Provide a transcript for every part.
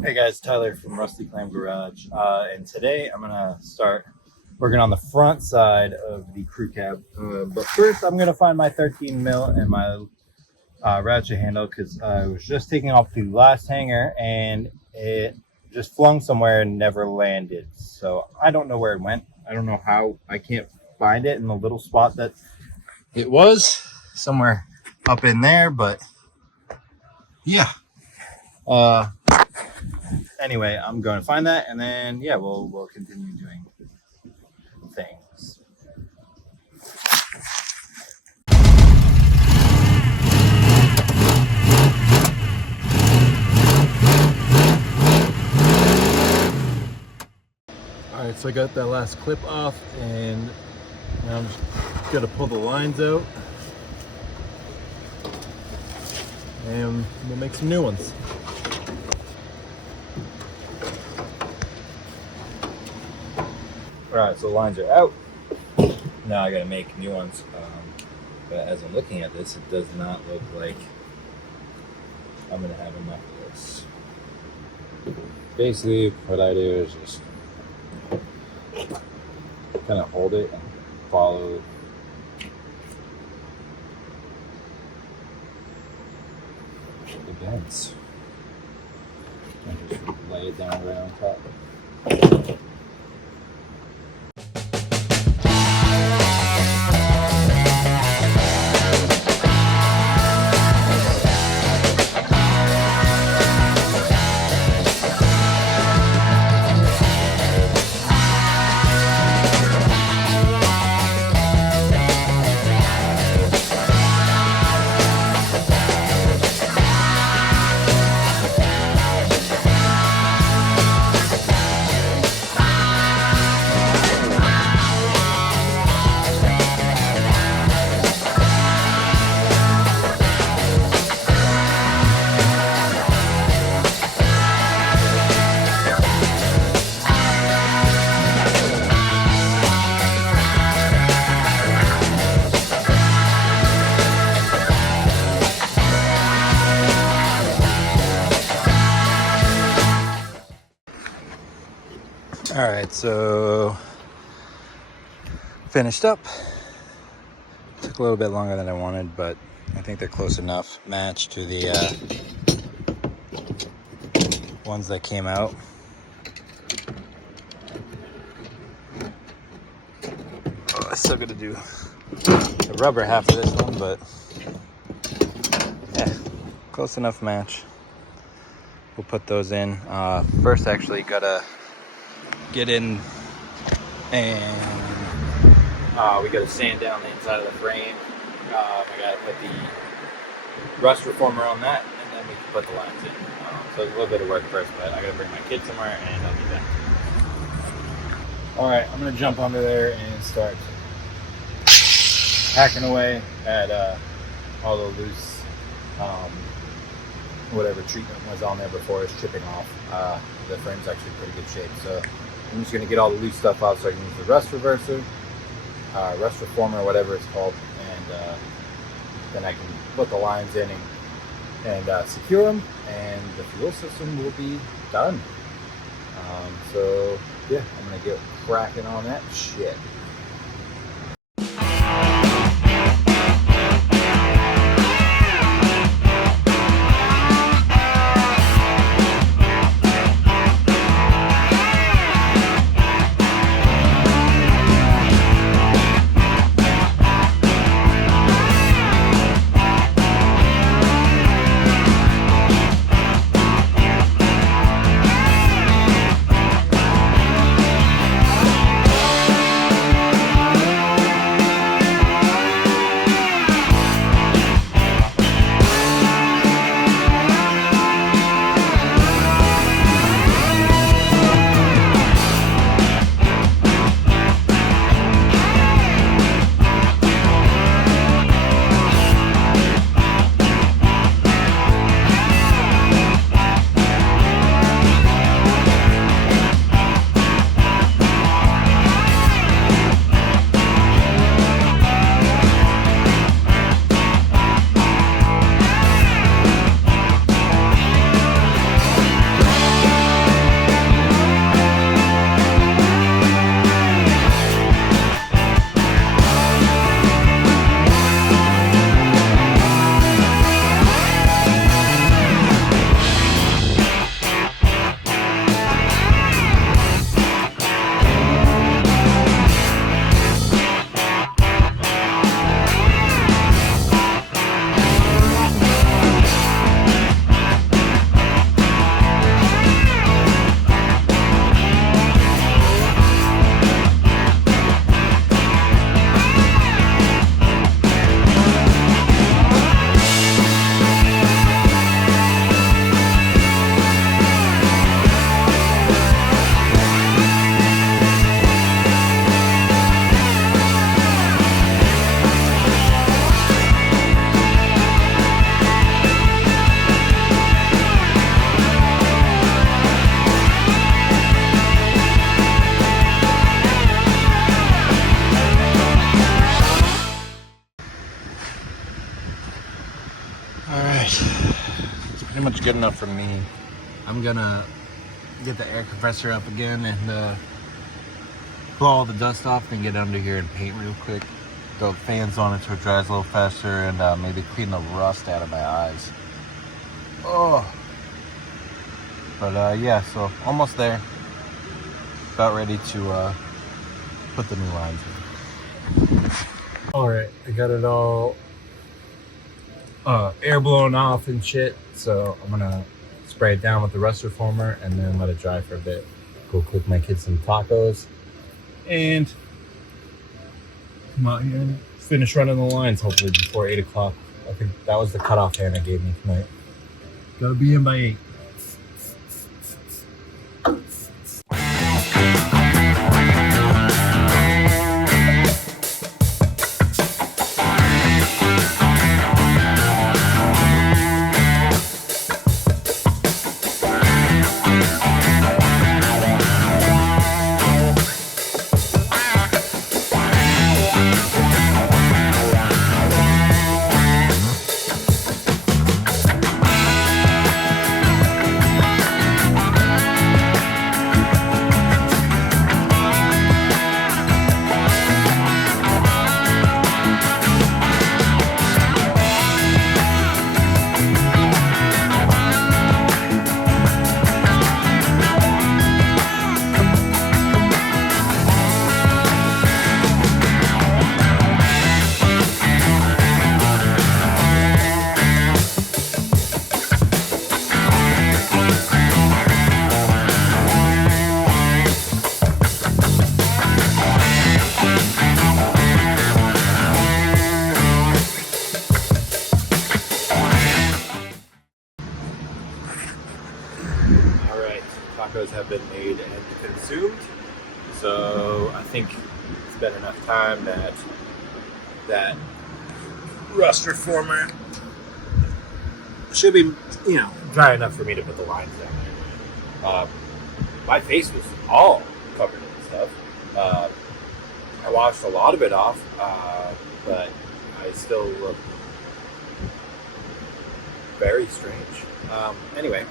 Hey guys, Tyler from Rusty Clam Garage, and today I'm gonna start working on the front side of the crew cab. But first, I'm gonna find my 13 mil and my ratchet handle because I was just taking off the last hanger and it just flung somewhere and never landed. So I don't know where it went. I don't know how. I can't find it in the little spot that it was, somewhere up in there. But yeah. Anyway, I'm going to find that, and then yeah, we'll continue doing things. All right, so I got that last clip off, and now I'm just gonna pull the lines out, and we'll make some new ones. All right, so the lines are out. Now I gotta make new ones. But as I'm looking at this, it does not look like I'm gonna have enough of this. Basically, what I do is just kind of hold it and follow the bends. And just lay it down right on top. All right, so finished up. Took a little bit longer than I wanted, but I think they're close enough. Match to the ones that came out. Oh, I still got to do the rubber half of this one, but yeah, close enough match. We'll put those in. First, actually, gotta get in and we gotta sand down the inside of the frame. I gotta put the rust reformer on that, and then we can put the lines in. So it's a little bit of work first, but I gotta bring my kid somewhere and I'll do that. All right, I'm gonna jump under there and start hacking away at all the loose whatever treatment was on there before is chipping off. The frame's actually pretty good shape, so I'm just going to get all the loose stuff off so I can use the rust reverser, rust reformer, whatever it's called, and then I can put the lines in and secure them, and the fuel system will be done. So yeah, I'm going to get cracking on that shit. pretty much good enough for me. I'm gonna get the air compressor up again and blow all the dust off and get under here and paint real quick. Throw the fans on it so it dries a little faster, and maybe clean the rust out of my eyes. Oh, but yeah, so almost there. About ready to put the new lines in. All right, I got it all air blown off and shit, so I'm gonna spray it down with the rust reformer and then let it dry for a bit. Go cook my kids some tacos and come out here and finish running the lines hopefully before 8 o'clock. I think that was the cutoff Hannah gave me tonight. Gotta be in by 8. Tacos have been made and consumed, so I think it's been enough time that that rust reformer should be, you know, dry enough for me to put the lines down there. My face was all covered in stuff. I washed a lot of it off, but I still look very strange. Anyway,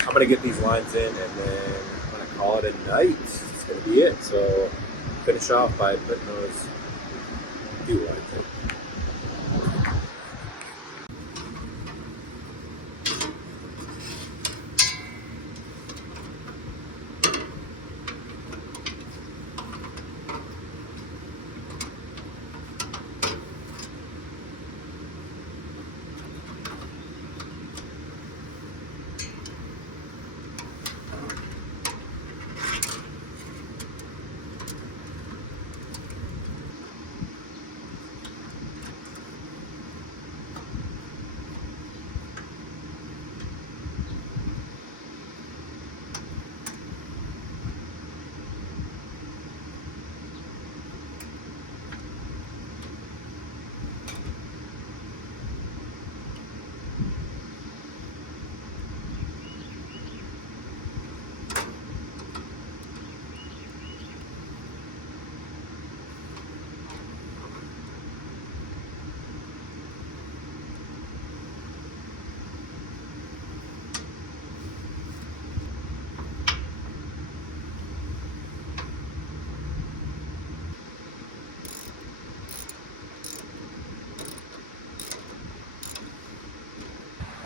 I'm gonna get these lines in and then I'm gonna call it a night. It's gonna be it. So finish off by putting those fuel lines in.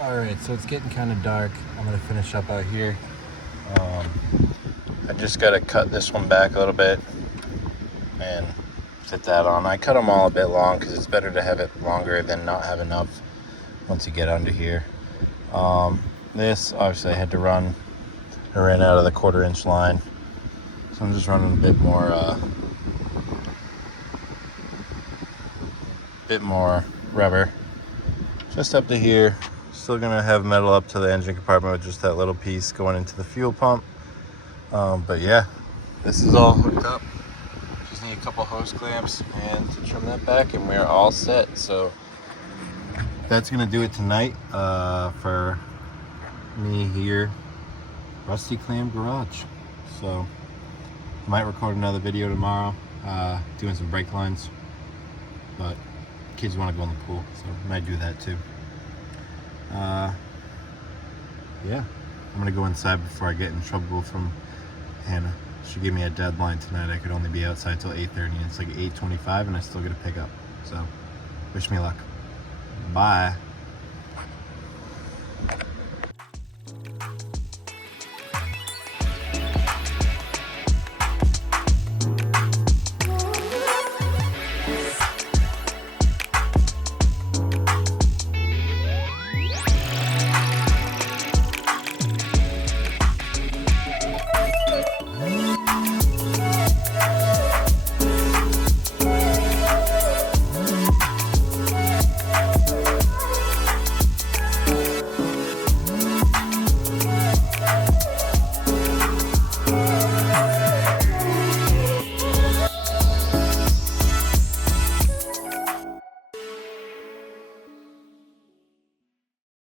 Alright, so it's getting kind of dark. I'm going to finish up out here. I just got to cut this one back a little bit and fit that on. I cut them all a bit long because it's better to have it longer than not have enough once you get under here. This, obviously I had to run. I ran out of the 1/4 inch line. So I'm just running a bit more rubber. Just up to here. Still gonna have metal up to the engine compartment with just that little piece going into the fuel pump. But yeah, this is all hooked up. Just need a couple hose clamps and to trim that back and we're all set. So that's gonna do it tonight for me here, Rusty Clam Garage. So I might record another video tomorrow doing some brake lines, but kids want to go in the pool, so I might do that too. yeah, I'm gonna go inside before I get in trouble from Hannah. She gave me a deadline tonight. I could only be outside till 8:30, and it's like 8:25, and I still get a pickup. So, wish me luck. Bye.